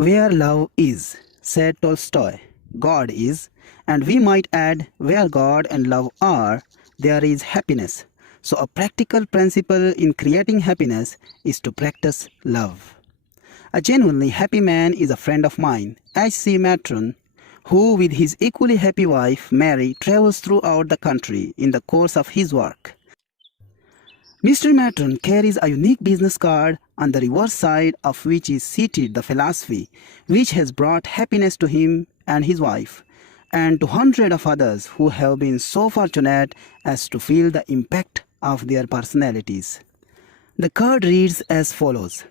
Where love is, said Tolstoy, God is, and we might add, where God and love are, there is happiness. So a practical principle in creating happiness is to practice love. A genuinely happy man is a friend of mine, H.C. Matron, who with his equally happy wife, Mary, travels throughout the country in the course of his work. Mr. Matron carries a unique business card on the reverse side of which is seated the philosophy which has brought happiness to him and his wife, and to hundreds of others who have been so fortunate as to feel the impact of their personalities. The card reads as follows.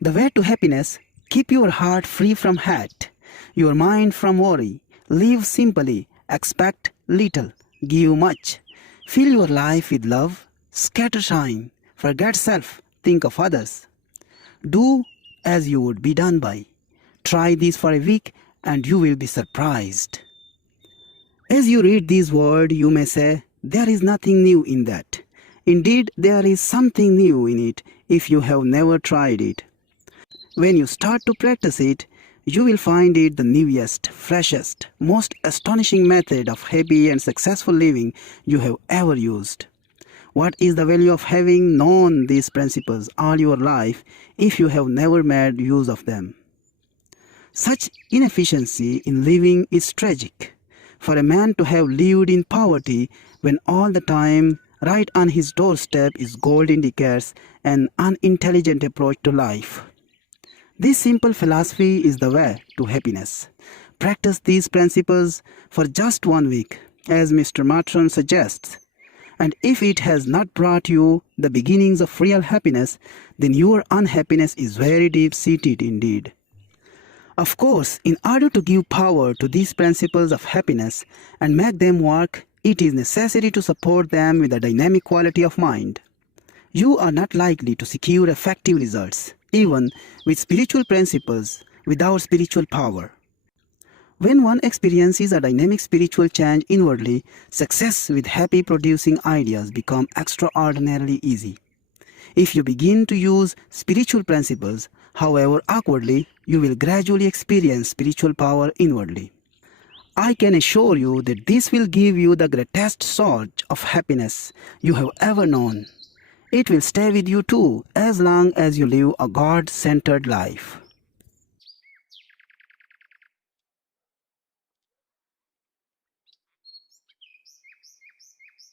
The way to happiness: keep your heart free from hate, your mind from worry, live simply, expect little, give much, fill your life with love, scatter shine, forget self, think of others. Do as you would be done by. Try this for a week and you will be surprised. As you read these words, you may say, there is nothing new in that. Indeed, there is something new in it if you have never tried it. When you start to practice it, you will find it the newest, freshest, most astonishing method of happy and successful living you have ever used. What is the value of having known these principles all your life if you have never made use of them? Such inefficiency in living is tragic. For a man to have lived in poverty when all the time right on his doorstep is gold indicates an unintelligent approach to life. This simple philosophy is the way to happiness. Practice these principles for just 1 week, as Mr. Matron suggests. And if it has not brought you the beginnings of real happiness, then your unhappiness is very deep-seated indeed. Of course, in order to give power to these principles of happiness and make them work, it is necessary to support them with a dynamic quality of mind. You are not likely to secure effective results, even with spiritual principles, without spiritual power. When one experiences a dynamic spiritual change inwardly, success with happy producing ideas become extraordinarily easy. If you begin to use spiritual principles, however awkwardly, you will gradually experience spiritual power inwardly. I can assure you that this will give you the greatest source of happiness you have ever known. It will stay with you too as long as you live a God-centered life.